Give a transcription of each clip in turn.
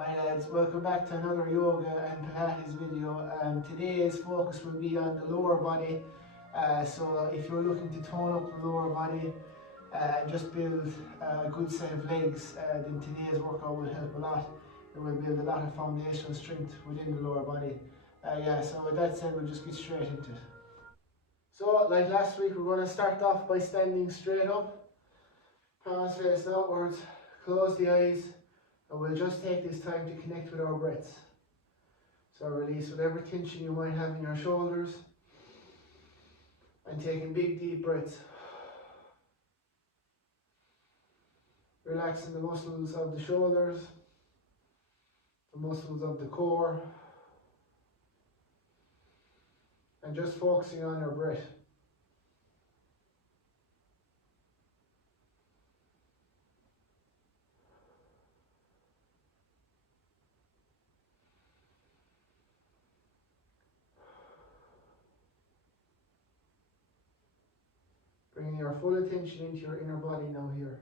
Hi lads, welcome back to another yoga and Pilates video. Today's focus will be on the lower body. So if you're looking to tone up the lower body and just build a good set of legs, then today's workout will help a lot. It will build a lot of foundational strength within the lower body. So with that said, we'll just get straight into it. So like last week, we're going to start off by standing straight up, palms face outwards, close the eyes. And we'll just take this time to connect with our breaths. So release whatever tension you might have in your shoulders and taking big deep breaths. Relaxing the muscles of the shoulders, the muscles of the core, and just focusing on your breath. Bringing your full attention into your inner body now here.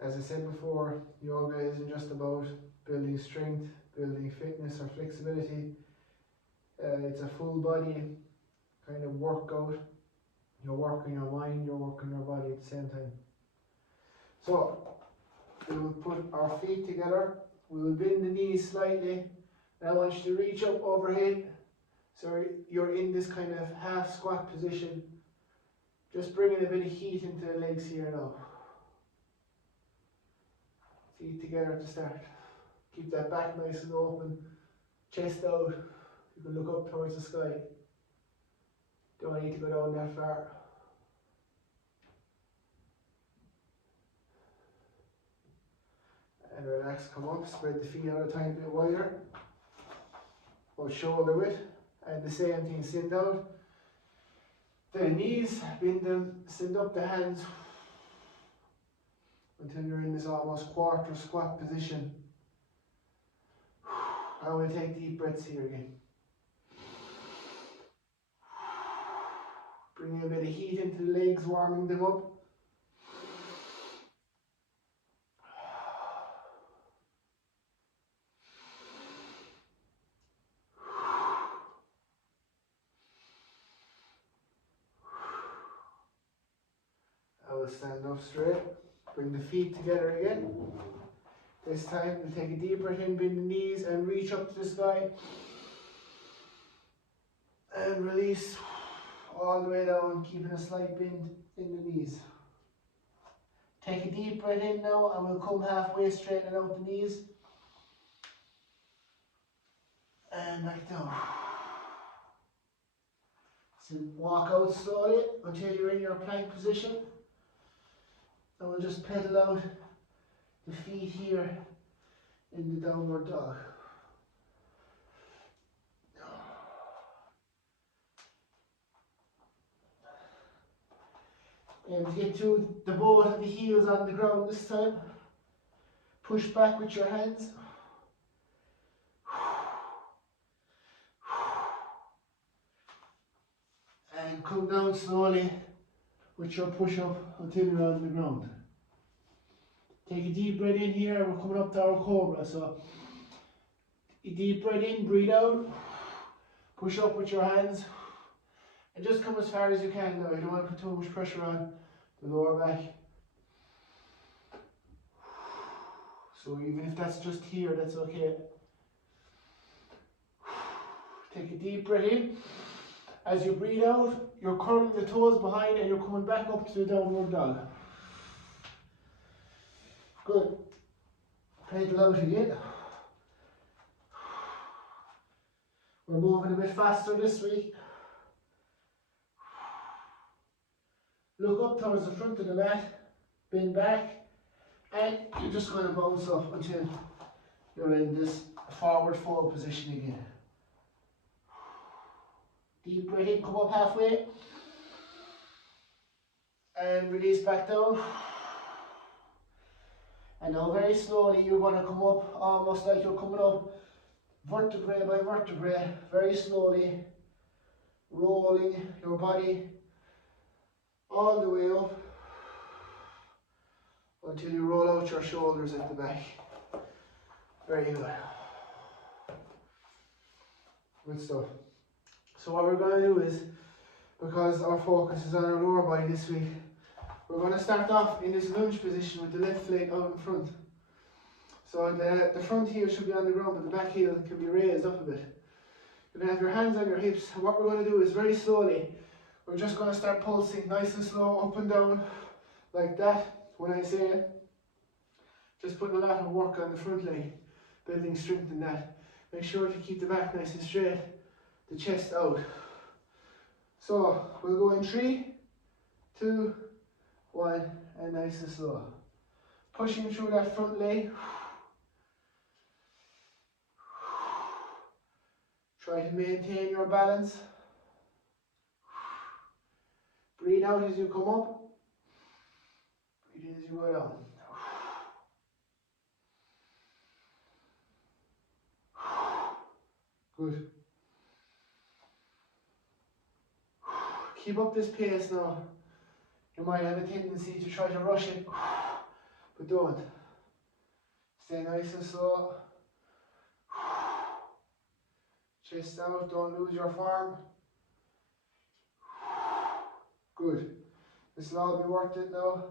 As I said before, yoga isn't just about building strength, building fitness or flexibility. It's a full body kind of workout. You're working your mind, you're working your body at the same time. So, we will put our feet together. We will bend the knees slightly. And I want you to reach up overhead. So you're in this kind of half squat position. Just bringing a bit of heat into the legs here now. Feet together to start. Keep that back nice and open. Chest out. You can look up towards the sky. Don't need to go down that far. And relax, come up, spread the feet out a tiny bit wider. Go shoulder width. And the same thing, send out the knees, bend them, send up the hands until you're in this almost quarter squat position. And we'll take deep breaths here again. Bringing a bit of heat into the legs, warming them up. I will stand up straight. Bring the feet together again. This time we'll take a deep breath in, bend the knees and reach up to the sky. And release all the way down, keeping a slight bend in the knees. Take a deep breath in now and we'll come halfway, straighten out the knees. And back down. So walk out slowly until you're in your plank position. And we'll just pedal out the feet here in the downward dog. And get to the both of the heels on the ground this time. Push back with your hands. And come down slowly with your push up until you're on the ground. Take a deep breath in here, we're coming up to our cobra. So, a deep breath in, breathe out, push up with your hands, and just come as far as you can now. You don't want to put too much pressure on the lower back. So even if that's just here, that's okay. Take a deep breath in. As you breathe out, you're curling the toes behind and you're coming back up to the downward dog. Good. Pedal out again. We're moving a bit faster this week. Look up towards the front of the mat, bend back, and you're just going to bounce up until you're in this forward fold position again. Deep breath in, come up halfway, and release back down. And now very slowly you're going to come up, almost like you're coming up vertebrae by vertebrae, very slowly, rolling your body all the way up until you roll out your shoulders at the back. Very good. Good stuff. So what we're going to do is, because our focus is on our lower body this week, we're going to start off in this lunge position with the left leg out in front. So the front heel should be on the ground, but the back heel can be raised up a bit. You're going to have your hands on your hips, and what we're going to do is very slowly, we're just going to start pulsing nice and slow up and down like that. When I say it, just putting a lot of work on the front leg, building strength in that. Make sure to keep the back nice and straight, the chest out. So we'll go in 3, 2, 1, and nice and slow. Pushing through that front leg. Try to maintain your balance. Breathe out as you come up. Breathe in as you go down. Good. Keep up this pace now. You might have a tendency to try to rush it, but don't. Stay nice and slow. Chest out, don't lose your form. Good. This will all be worth it now,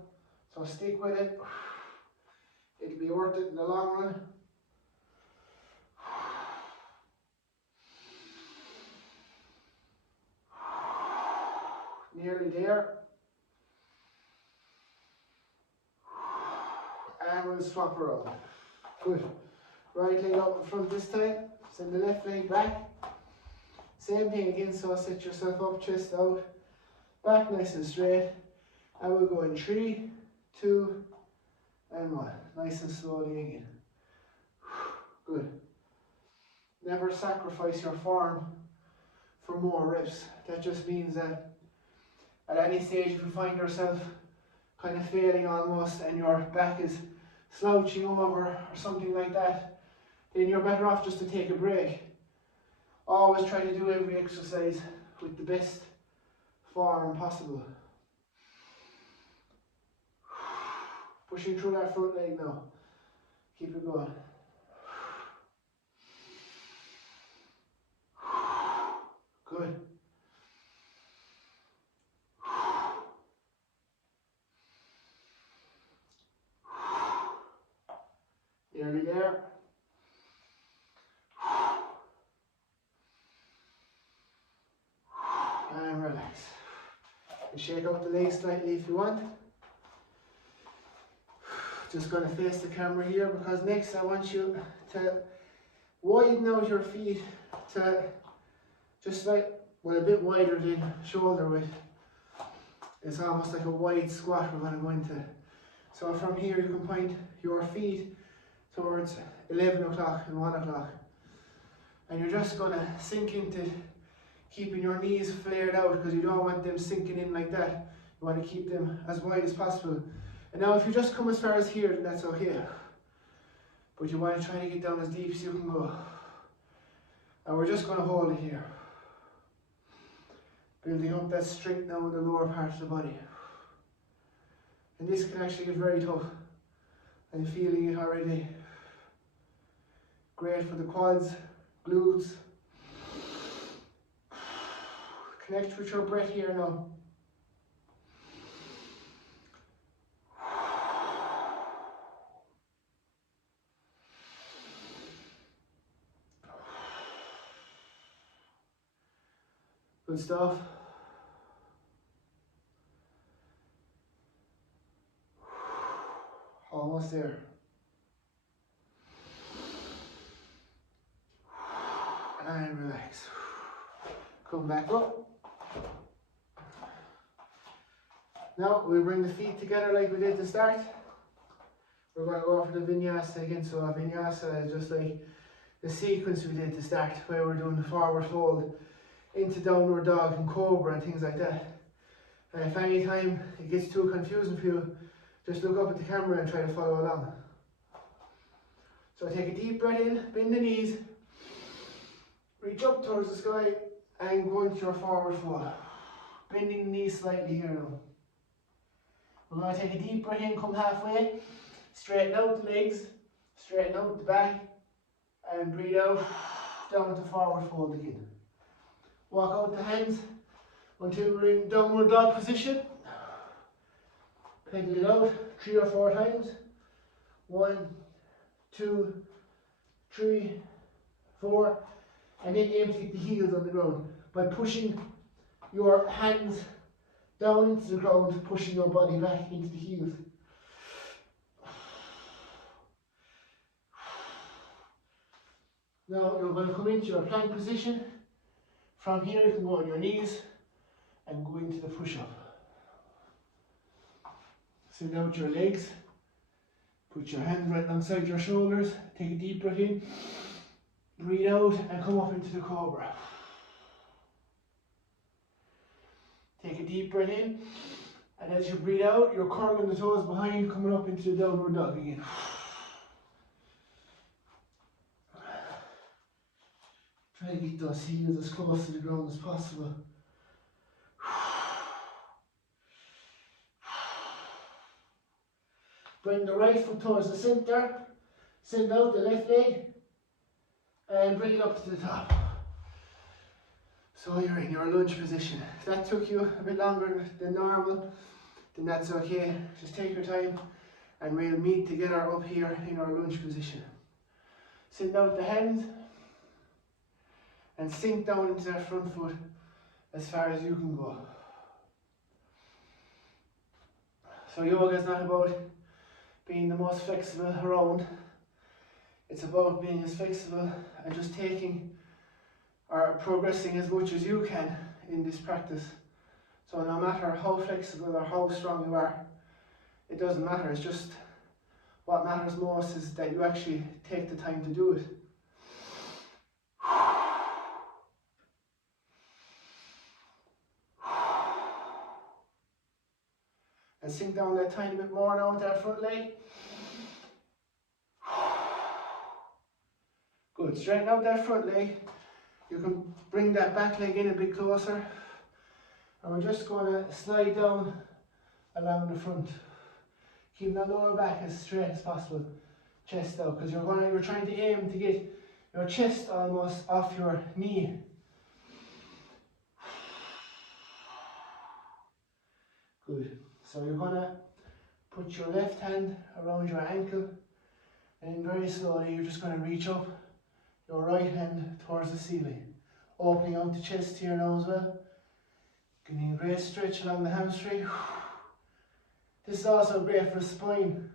so stick with it. It'll be worth it in the long run. Nearly there. And we'll swap around. Good. Right leg up in front this time. Send the left leg back. Same thing again, so set yourself up, chest out. Back nice and straight. And we'll go in 3, 2, and 1. Nice and slowly again. Good. Never sacrifice your form for more reps. That just means that at any stage if you find yourself kind of failing almost and your back is slouching over or something like that, then you're better off just to take a break. Always try to do every exercise with the best form possible. Pushing through that front leg now. Keep it going. Good. Nearly there. And relax. And shake out the legs slightly if you want. Just going to face the camera here, because next I want you to widen out your feet to just like, well, a bit wider than shoulder width. It's almost like a wide squat we're going to go into. So from here you can point your feet towards 11 o'clock and 1 o'clock. And you're just going to sink into keeping your knees flared out, because you don't want them sinking in like that. You want to keep them as wide as possible. And now if you just come as far as here, then that's okay. But you want to try to get down as deep as you can go. And we're just going to hold it here. Building up that strength now in the lower part of the body. And this can actually get very tough. I'm feeling it already. Great for the quads, glutes. Connect with your breath here now. Good stuff. Almost there. And relax. Come back up. Now we bring the feet together like we did to start. We're going to go for the vinyasa again. So a vinyasa is just like the sequence we did to start, where we're doing the forward fold into downward dog and cobra and things like that. And if any time it gets too confusing for you, just look up at the camera and try to follow along. So take a deep breath in, bend the knees, reach up towards the sky and go into your forward fold. Bending the knees slightly here now. We're going to take a deep breath in, come halfway, straighten out the legs, straighten out the back, and breathe out, down to forward fold again. Walk out the hands until we're in downward dog position. Pedal it out 3 or 4 times. 1, 2, 3, 4, and then aim to get the heels on the ground by pushing your hands down into the ground, pushing your body back into the heels. Now you're going to come into your plank position. From here you can go on your knees and go into the push-up. Send out your legs, put your hands right alongside your shoulders, take a deep breath in, breathe out and come up into the cobra. Take a deep breath in, and as you breathe out, you're curling the toes behind, coming up into the downward dog again. Try to get those heels as close to the ground as possible. Bring the right foot towards the centre, send out the left leg, and bring it up to the top. So you're in your lunge position. If that took you a bit longer than normal, then that's okay. Just take your time and we'll meet together up here in our lunge position. Send out the hands and sink down into that front foot as far as you can go. So yoga is not about being the most flexible around. It's about being as flexible and just taking or progressing as much as you can in this practice. So no matter how flexible or how strong you are, it doesn't matter. It's just what matters most is that you actually take the time to do it. And sink down that tiny bit more now with that front leg. Good, straighten out that front leg. You can bring that back leg in a bit closer. And we're just going to slide down along the front. Keep that lower back as straight as possible. Chest out, because you're trying to aim to get your chest almost off your knee. Good. So you're going to put your left hand around your ankle, and very slowly you're just going to reach up your right hand towards the ceiling, opening out the chest here now as well. Getting a great stretch along the hamstring. This is also great for the spine.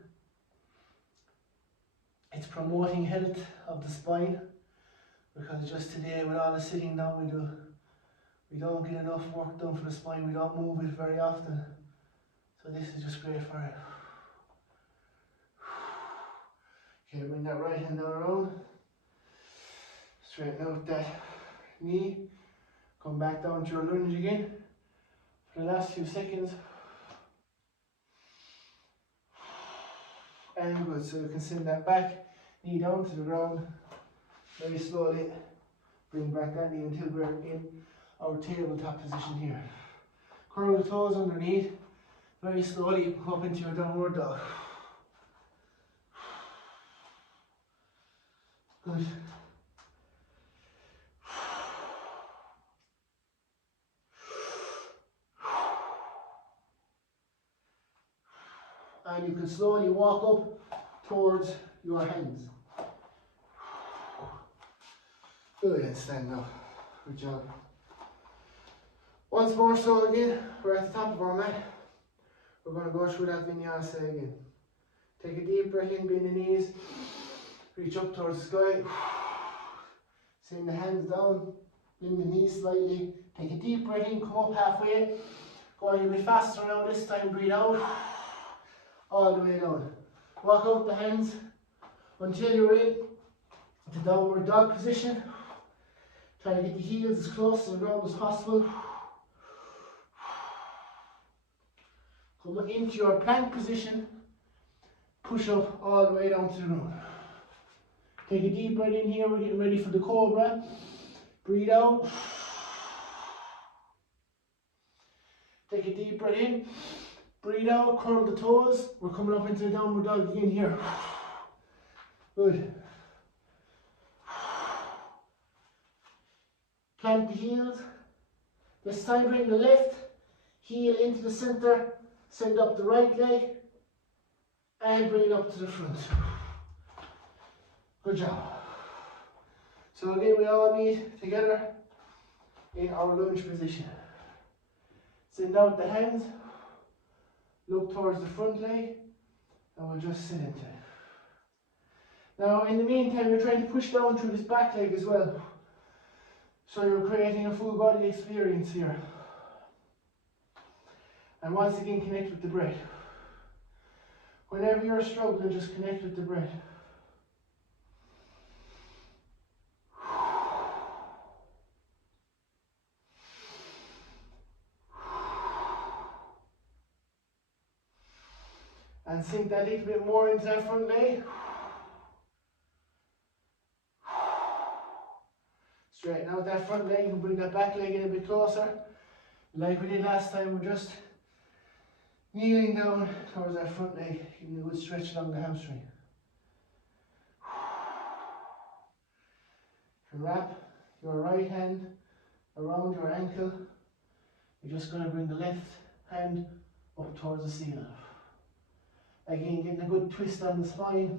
It's promoting health of the spine, because just today with all the sitting down we don't get enough work done for the spine. We don't move it very often. So this is just great for it. Okay, bring that right hand down around. Straighten out that knee. Come back down to your lunge again for the last few seconds. And good, so you can send that back knee down to the ground. Very slowly bring back that knee until we're in our tabletop position here. Curl the toes underneath. Very slowly come up into your downward dog. Good. And you can slowly walk up towards your hands. Good, and stand up. Good job. Once more so again, we're at the top of our mat. We're going to go through that vinyasa again. Take a deep breath in, bend the knees, reach up towards the sky. Send the hands down, bend the knees slightly. Take a deep breath in, come up halfway. Go a little bit faster now, this time breathe out. All the way down. Walk out the hands until you're in the downward dog position. Try to get the heels as close to the ground as possible. Come into your plank position. Push up all the way down to the ground. Take a deep breath in here. We're getting ready for the cobra. Breathe out. Take a deep breath in. Breathe out, curl the toes. We're coming up into the downward dog again here. Good. Plant the heels. This time bring the left heel into the center. Send up the right leg. And bring it up to the front. Good job. So again, we all meet together in our lunge position. Send out the hands. Look towards the front leg. And we'll just sit into it. Now, in the meantime, you're trying to push down through this back leg as well. So you're creating a full body experience here. And once again, connect with the breath. Whenever you're struggling, just connect with the breath. And sink that little bit more into that front leg. Straighten out that front leg and bring that back leg in a bit closer. Like we did last time, we're just kneeling down towards that front leg, giving a good stretch along the hamstring. And wrap your right hand around your ankle. You're just going to bring the left hand up towards the ceiling. Again, getting a good twist on the spine.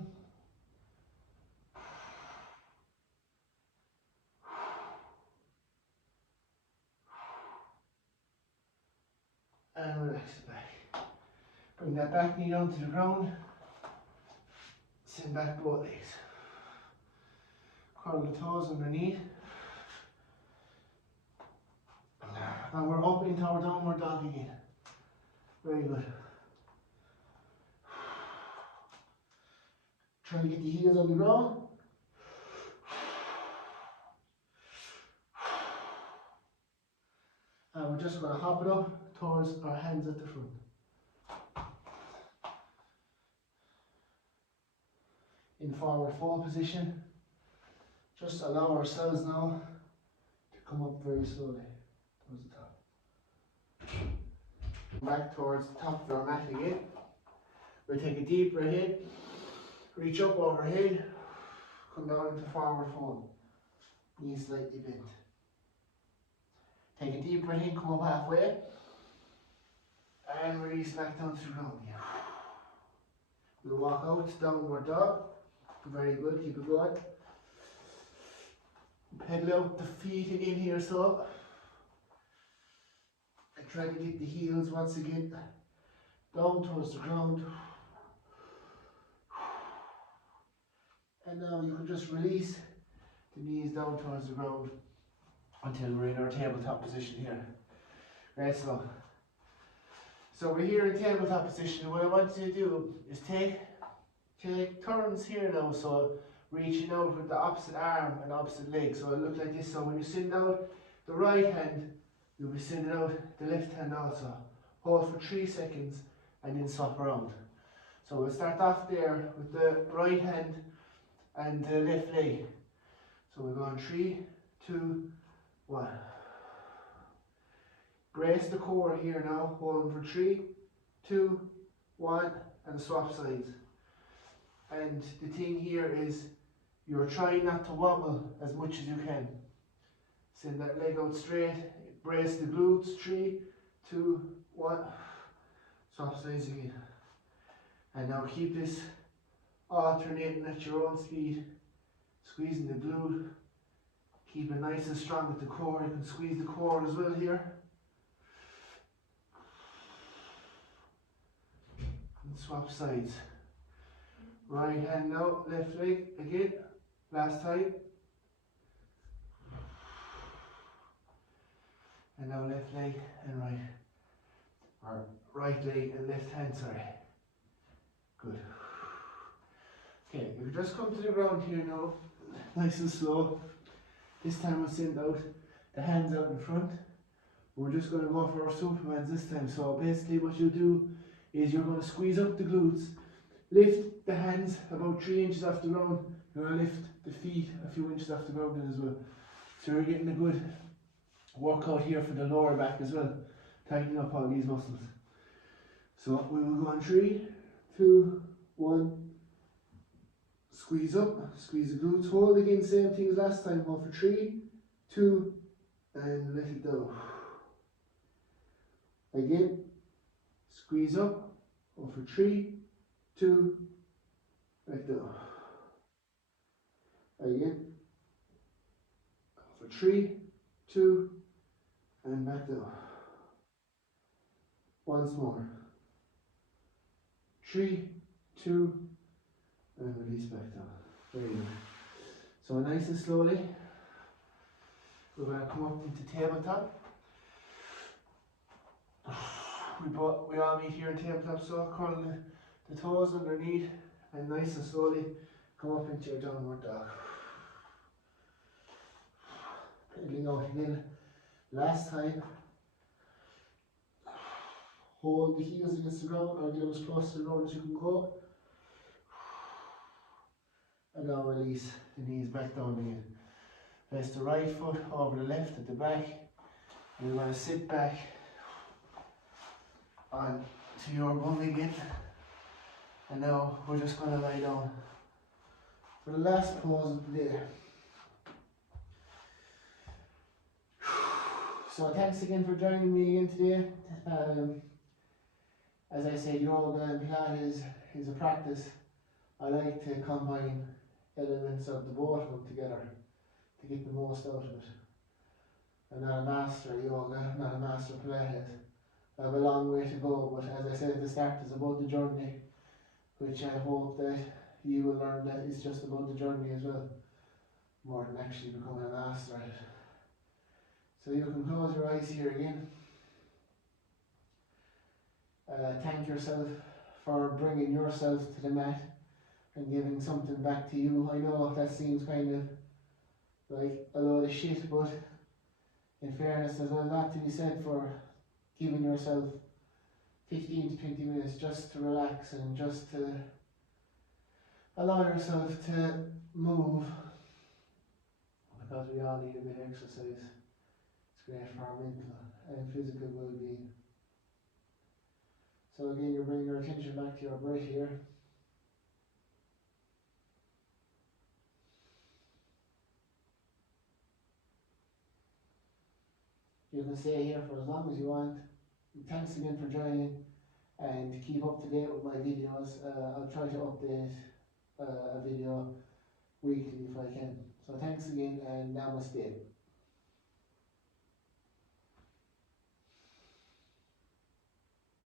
And relax it back. Bring that back knee down to the ground. Send back both legs. Curl the toes underneath. And we're up into our downward dog again. Very good. Try to get the heels on the ground. And we're just going to hop it up towards our hands at the front. In forward fold position. Just allow ourselves now to come up very slowly towards the top. Back towards the top of our mat again. We'll take a deep breath in. Reach up overhead, come down into forward fold, knees slightly bent. Take a deep breath in, come up halfway, and release back down to the ground again. We'll walk out, downward dog, very good, keep it going. Pedal out the feet again here, so. And try to get the heels once again down towards the ground. And now you can just release the knees down towards the ground until we're in our tabletop position here. Right, so we're here in tabletop position, and what I want you to do is take turns here now, so reaching out with the opposite arm and opposite leg, so it'll look like this. So when you send out the right hand, you'll be sending out the left hand also. Hold for 3 seconds and then swap around. So we'll start off there with the right hand and the left leg. So we're going 3, 2, 1. Brace the core here now, holding for 3, 2, 1, and swap sides. And the thing here is you're trying not to wobble as much as you can. Send that leg out straight, brace the glutes, 3, 2, 1, swap sides again. And now keep this alternating at your own speed, squeezing the glute, keep it nice and strong at the core. You can squeeze the core as well here. And swap sides. Right hand now, left leg again, last time. And now left leg and right, or right leg and left hand, sorry. Good. Okay, you just come to the ground here now, nice and slow. This time we'll send out the hands out in front. We're just going to go for our Supermans this time. So basically what you'll do is you're going to squeeze up the glutes, lift the hands about 3 inches off the ground. You're going to lift the feet a few inches off the ground then as well. So you're getting a good workout here for the lower back as well, tightening up all these muscles. So we will go on 3, 2, 1. Squeeze up, squeeze the glutes, hold again, same thing as last time. Go for 3, 2, and let it go. Again, squeeze up, go for 3, 2, let go. Again, go for 3, 2, and back down. Once more. 3, 2, and release back down. Very good. So nice and slowly, we're going to come up into tabletop. We all meet here in tabletop, so curl the toes underneath and nice and slowly come up into your downward dog. Pedaling out again. Last time, hold the heels against the ground or get them as close to the ground as you can go. And now release the knees back down again. Place the right foot over the left at the back. And we're going to sit back on to your bum again. And now we're just going to lie down for the last pose of the day. So thanks again for joining me again today. As I said, yoga and Pilates is a practice. I like to combine elements of the both of them together to get the most out of it. I'm not a master of yoga, not a master of Pilates. I have a long way to go, but as I said at the start, it's about the journey, which I hope that you will learn that it's just about the journey as well, more than actually becoming a master at it. So you can close your eyes here again. Thank yourself for bringing yourself to the mat and giving something back to you. I know that seems kind of like a load of shit, but in fairness, there's a lot to be said for giving yourself 15 to 20 minutes just to relax and just to allow yourself to move, because we all need a bit of exercise. It's great for our mental and physical well-being. So again, you bring your attention back to your breath here. You can stay here for as long as you want. Thanks again for joining, and to keep up to date with my videos, I'll try to update a video weekly if I can. So thanks again, and namaste.